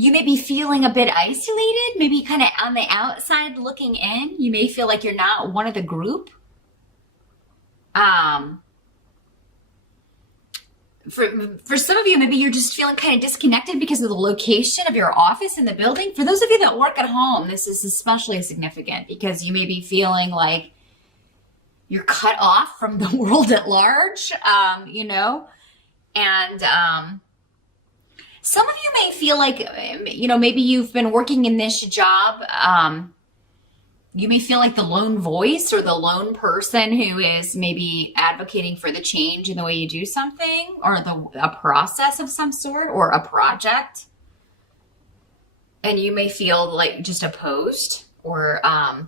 You may be feeling a bit isolated, maybe kind of on the outside looking in. You may feel like you're not one of the group. Um, for some of you, maybe you're just feeling kind of disconnected because of the location of your office in the building. For those of you that work at home, this is especially significant because you may be feeling like you're cut off from the world at large, and some of you may feel like, maybe you've been working in this job. You may feel like the lone voice or the lone person who is maybe advocating for the change in the way you do something or a process of some sort or a project. And you may feel like just opposed or, I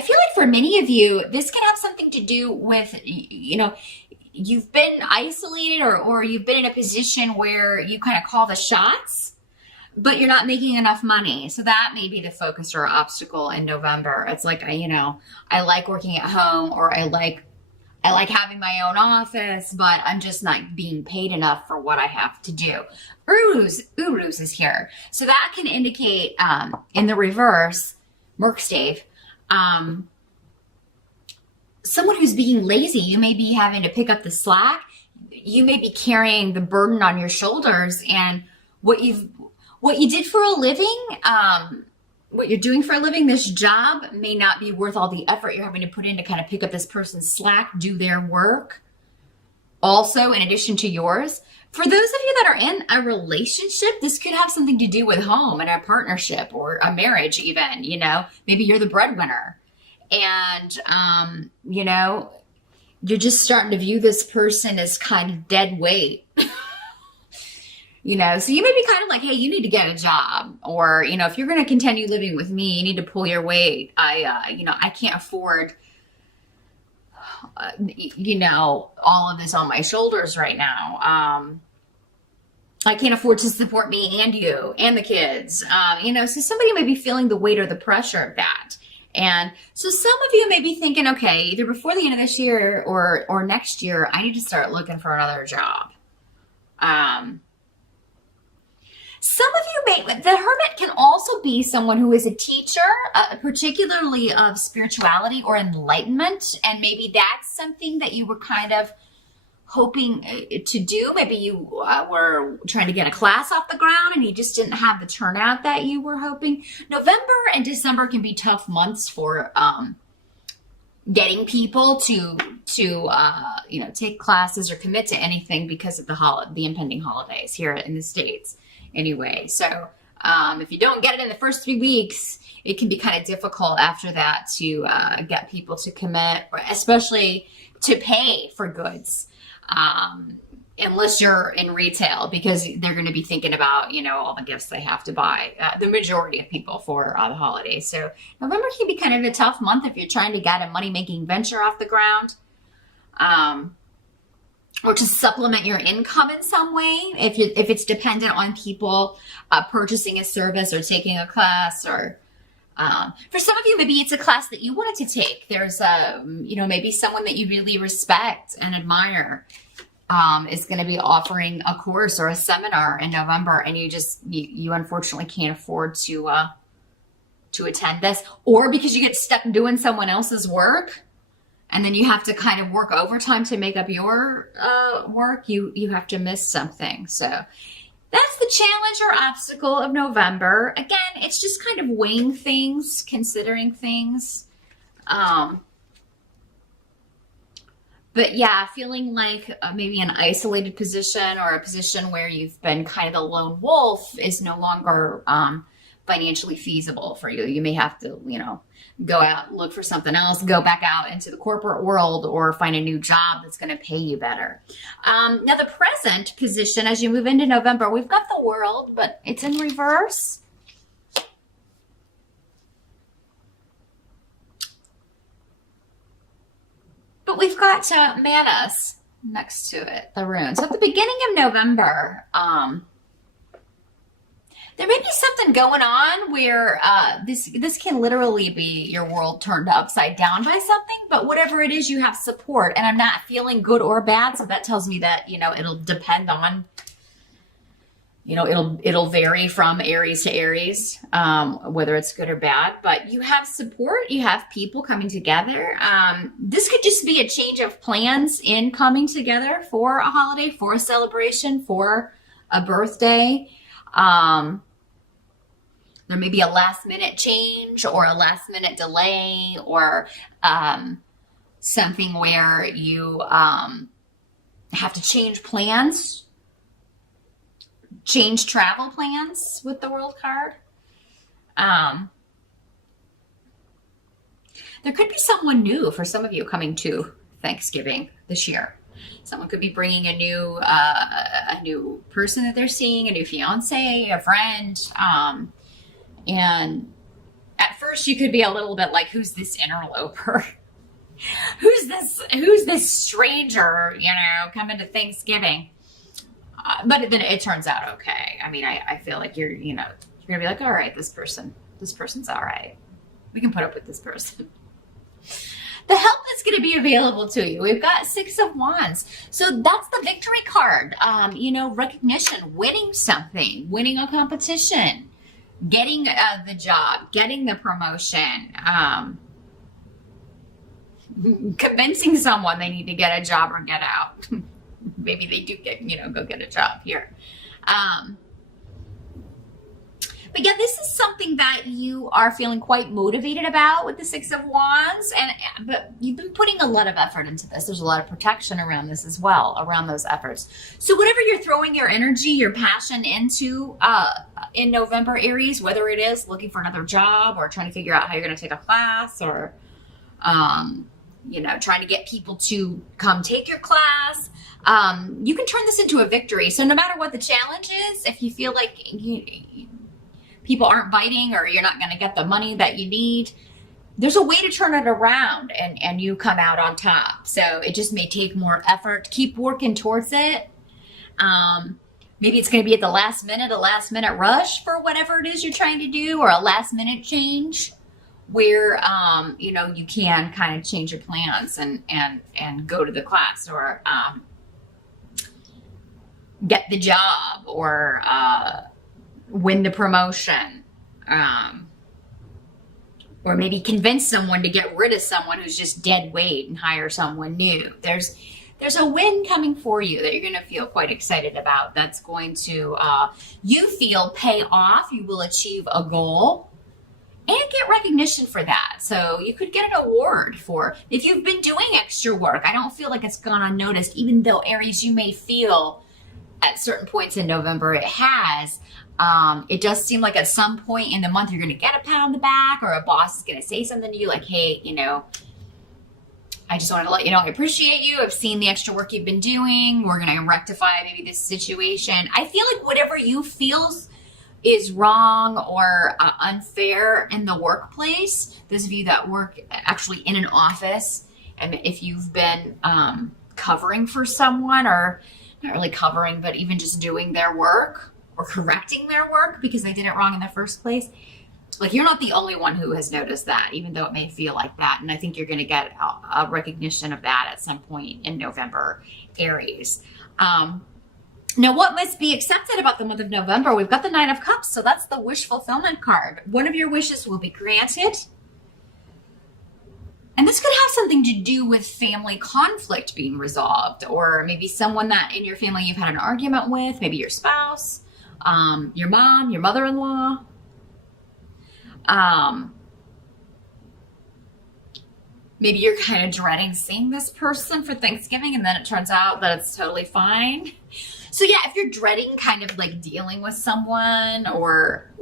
feel like for many of you, this can have something to do with, you've been isolated or you've been in a position where you kind of call the shots, but you're not making enough money. So that may be the focus or obstacle in November. It's like, I like working at home, or I like having my own office, but I'm just not being paid enough for what I have to do. Uruz is here. So that can indicate, in the reverse, Merkstave, someone who's being lazy. You may be having to pick up the slack. You may be carrying the burden on your shoulders, and what you did for a living, what you're doing for a living, this job may not be worth all the effort you're having to put in to kind of pick up this person's slack, do their work. Also, in addition to yours, for those of you that are in a relationship, this could have something to do with home and a partnership or a marriage even, maybe you're the breadwinner and, you're just starting to view this person as kind of dead weight. So you may be kind of like, hey, you need to get a job, or, if you're going to continue living with me, you need to pull your weight. I can't afford, all of this on my shoulders right now. I can't afford to support me and you and the kids. So somebody may be feeling the weight or the pressure of that. And so some of you may be thinking, okay, either before the end of this year or next year, I need to start looking for another job. Some of you the hermit can also be someone who is a teacher, particularly of spirituality or enlightenment. And maybe that's something that you were kind of hoping to do. Maybe you were trying to get a class off the ground and you just didn't have the turnout that you were hoping. November and December can be tough months for getting people to take classes or commit to anything because of the impending holidays here in the States. Anyway, so if you don't get it in the first 3 weeks, it can be kind of difficult after that to get people to commit, or especially to pay for goods, unless you're in retail, because they're going to be thinking about, all the gifts they have to buy, the majority of people for the holidays. So November can be kind of a tough month if you're trying to get a money-making venture off the ground. Or to supplement your income in some way, if it's dependent on people purchasing a service or taking a class, or for some of you, maybe it's a class that you wanted to take. There's maybe someone that you really respect and admire is going to be offering a course or a seminar in November, and you unfortunately can't afford to attend this, or because you get stuck doing someone else's work. And then you have to kind of work overtime to make up your work. You have to miss something. So that's the challenge or obstacle of November. Again, it's just kind of weighing things, considering things. But yeah, feeling like maybe an isolated position or a position where you've been kind of the lone wolf is no longer financially feasible for you. You may have to, go out, look for something else, go back out into the corporate world, or find a new job that's going to pay you better. Now, the present position, as you move into November, we've got the World, but it's in reverse. But we've got Manas next to it, the rune. So at the beginning of November, there may be something going on where this can literally be your world turned upside down by something, but whatever it is, you have support. And I'm not feeling good or bad, so that tells me that, it'll depend on, You know, it'll vary from Aries to Aries, whether it's good or bad, but you have support, you have people coming together. This could just be a change of plans in coming together for a holiday, for a celebration, for a birthday. There may be a last minute change or a last minute delay, or something where you have to change plans, change travel plans with the World card. There could be someone new for some of you coming to Thanksgiving this year. Someone could be bringing a new person that they're seeing, a new fiance, a friend. And at first you could be a little bit like, who's this interloper? Who's this stranger, you know, coming to Thanksgiving? But then it turns out okay. I mean, I feel like you're gonna be like, all right, this person's all right. We can put up with this person. The help that's going to be available to you. We've got 6 of Wands. So that's the victory card. Recognition, winning something, winning a competition, getting the job, getting the promotion, convincing someone they need to get a job or get out. Maybe they do go get a job here. But yeah, this is something that you are feeling quite motivated about with the 6 of Wands, but you've been putting a lot of effort into this. There's a lot of protection around this as well, around those efforts. So whatever you're throwing your energy, your passion into in November, Aries, whether it is looking for another job or trying to figure out how you're going to take a class, or trying to get people to come take your class, you can turn this into a victory. So no matter what the challenge is, if you feel like people aren't biting or you're not going to get the money that you need, there's a way to turn it around and you come out on top. So it just may take more effort. Keep working towards it. Maybe it's going to be at the last minute, a last minute rush for whatever it is you're trying to do, or a last minute change where, you can kind of change your plans and go to the class, or get the job, or win the promotion, or maybe convince someone to get rid of someone who's just dead weight and hire someone new. There's a win coming for you that you're going to feel quite excited about. That's going to, you feel, pay off. You will achieve a goal and get recognition for that. So you could get an award for, if you've been doing extra work. I don't feel like it's gone unnoticed, even though, Aries, you may feel at certain points in November it has. It does seem like at some point in the month you're going to get a pat on the back, or a boss is going to say something to you like, hey, I just wanted to let you know I appreciate you. I've seen the extra work you've been doing. We're going to rectify maybe this situation. I feel like whatever you feel is wrong or unfair in the workplace, those of you that work actually in an office, and if you've been covering for someone, or not really covering, but even just doing their work or correcting their work because they did it wrong in the first place, like, you're not the only one who has noticed that, even though it may feel like that. And I think you're going to get a recognition of that at some point in November, Aries. Now, what must be accepted about the month of November? We've got the 9 of Cups, so that's the wish fulfillment card. One of your wishes will be granted. And this could have something to do with family conflict being resolved, or maybe someone that in your family you've had an argument with, maybe your spouse, your mom, your mother-in-law. Maybe you're kind of dreading seeing this person for Thanksgiving, and then it turns out that it's totally fine. So yeah, if you're dreading kind of like dealing with someone, or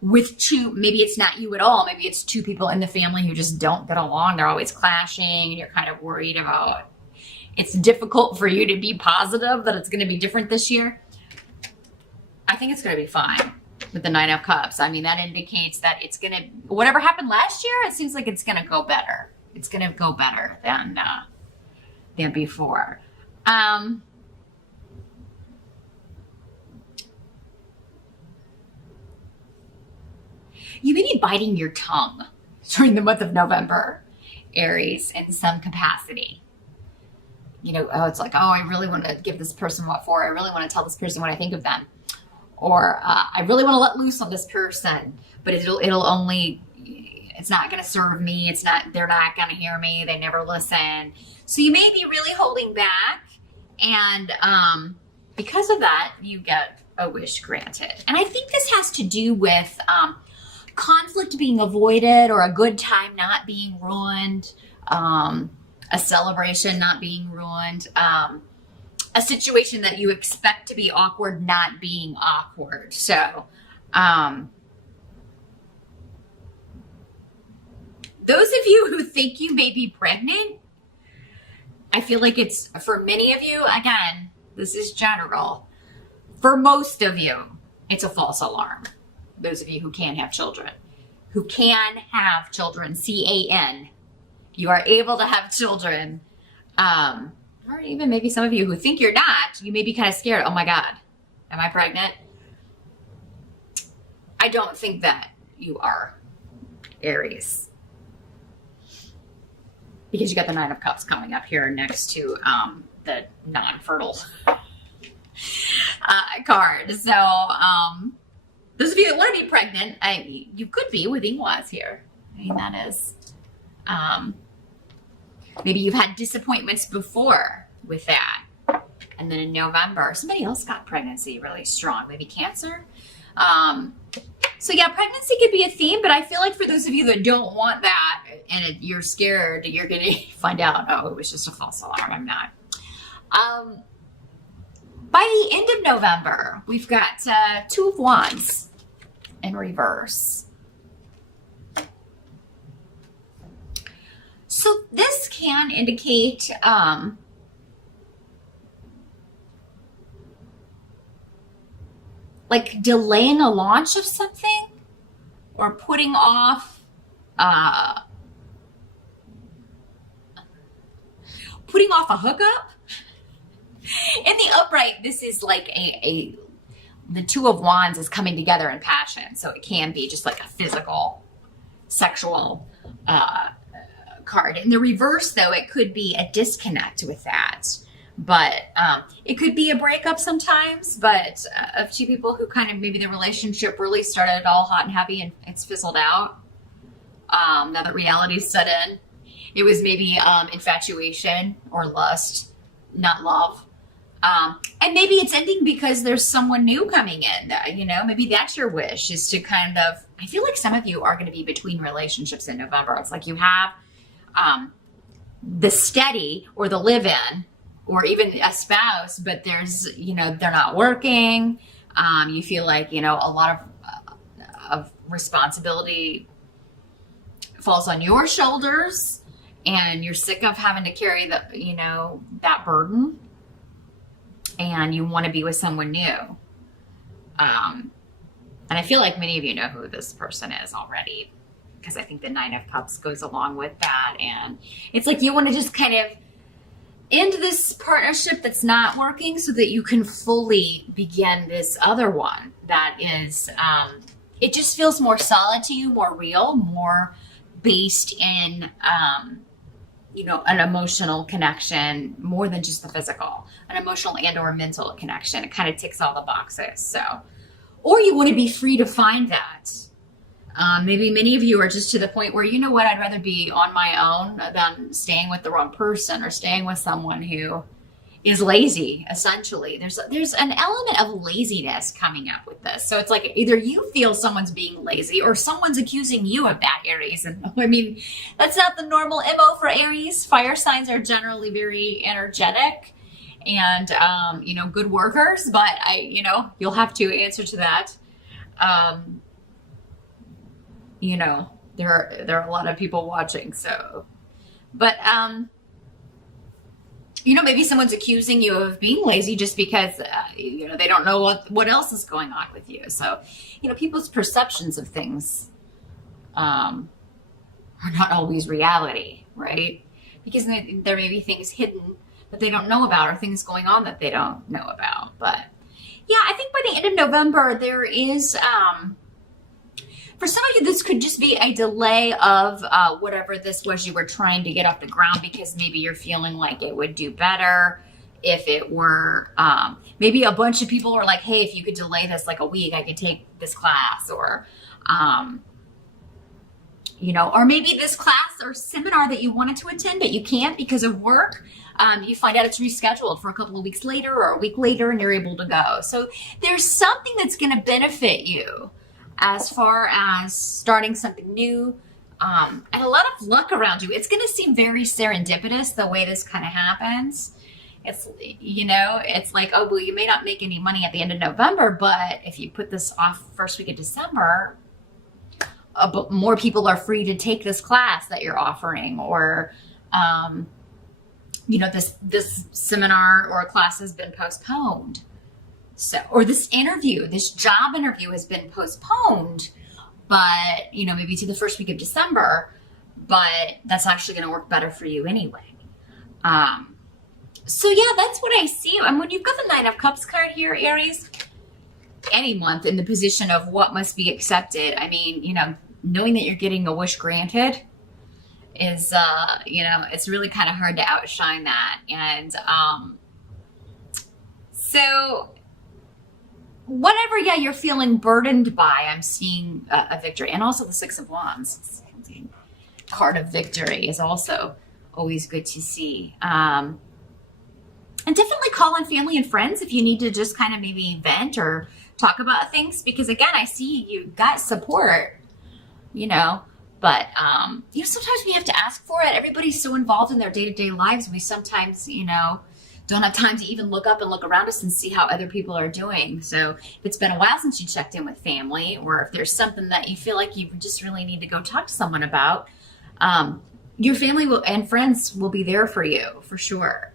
with two, maybe it's not you at all. Maybe it's two people in the family who just don't get along. They're always clashing, and you're kind of worried about, it's difficult for you to be positive that it's going to be different this year. I think it's going to be fine with the 9 of Cups. I mean, that indicates that it's going to, whatever happened last year, it seems like it's going to go better. It's going to go better than before. You may be biting your tongue during the month of November, Aries, in some capacity. It's like, oh, I really want to give this person what for. I really want to tell this person what I think of them. or I really want to let loose on this person, but it'll only, it's not going to serve me. They're not going to hear me. They never listen. So you may be really holding back, and because of that, you get a wish granted. And I think this has to do with conflict being avoided, or a good time not being ruined, a celebration not being ruined, a situation that you expect to be awkward not being awkward. So those of you who think you may be pregnant, I feel like it's, for many of you, again, this is general, for most of you, it's a false alarm. Those of you who can have children, CAN, you are able to have children. Or even maybe some of you who think you're not, you may be kind of scared. Oh my God, am I pregnant? I don't think that you are, Aries. Because you got the 9 of Cups coming up here next to the non-fertile card. So those of you that want to be pregnant, you could be with Ingwas here. I mean, that is, maybe you've had disappointments before with that. And then in November, somebody else got pregnancy really strong, maybe Cancer. So yeah, pregnancy could be a theme, but I feel like for those of you that don't want that and you're scared, you're going to find out, oh, it was just a false alarm. I'm not. By the end of November, we've got 2 of Wands in reverse. So this can indicate like delaying a launch of something, or putting off a hookup. In the upright, this is like the 2 of Wands is coming together in passion. So it can be just like a physical, sexual card. In the reverse, though, it could be a disconnect with that. But it could be a breakup sometimes, but of 2 people who kind of, maybe the relationship really started all hot and happy and it's fizzled out. Now that reality's set in. It was maybe infatuation or lust, not love. And maybe it's ending because there's someone new coming in. Maybe that's your wish, is to kind of, I feel like some of you are going to be between relationships in November. It's like you have the steady or the live-in, or even a spouse, but there's, they're not working. You feel like, a lot of responsibility falls on your shoulders, and you're sick of having to carry that burden, and you want to be with someone new. And I feel like many of you know who this person is already, because I think the 9 of Cups goes along with that. And it's like you want to just kind of end this partnership that's not working so that you can fully begin this other one that is, it just feels more solid to you, more real, more based in, an emotional connection, more than just the physical, an emotional and or mental connection. It kind of ticks all the boxes. So, or you want to be free to find that. Maybe many of you are just to the point where, I'd rather be on my own than staying with the wrong person, or staying with someone who is lazy, essentially. There's an element of laziness coming up with this. So it's like either you feel someone's being lazy, or someone's accusing you of that, Aries. And I mean, that's not the normal MO for Aries. Fire signs are generally very energetic and, good workers, but you'll have to answer to that. There are a lot of people watching, so, but, maybe someone's accusing you of being lazy just because, they don't know what else is going on with you. So, people's perceptions of things, are not always reality, right? Because there may be things hidden that they don't know about, or things going on that they don't know about. But yeah, I think by the end of November, there is, for some of you, this could just be a delay of whatever this was you were trying to get off the ground, because maybe you're feeling like it would do better if it were maybe a bunch of people are like, hey, if you could delay this like a week, I could take this class, or or maybe this class or seminar that you wanted to attend, but you can't because of work. You find out it's rescheduled for a couple of weeks later or a week later, and you're able to go. So there's something that's going to benefit you as far as starting something new, and a lot of luck around you. It's going to seem very serendipitous the way this kind of happens. It's, it's like, oh, well, you may not make any money at the end of November, but if you put this off first week of December, but more people are free to take this class that you're offering, or, this seminar or class has been postponed. So, or this job interview has been postponed, but, maybe to the first week of December, but that's actually going to work better for you anyway. So yeah, that's what I see. And when you've got the Nine of Cups card here, Aries, any month in the position of what must be accepted, I mean, knowing that you're getting a wish granted is, it's really kind of hard to outshine that. And so whatever, you're feeling burdened by, I'm seeing a victory. And also the Six of Wands, card of victory, is also always good to see. And definitely call on family and friends if you need to just kind of maybe vent or talk about things, because again, I see you got support, but, sometimes we have to ask for it. Everybody's so involved in their day-to-day lives. We sometimes, don't have time to even look up and look around us and see how other people are doing. So if it's been a while since you checked in with family, or if there's something that you feel like you just really need to go talk to someone about, your family and friends will be there for you for sure.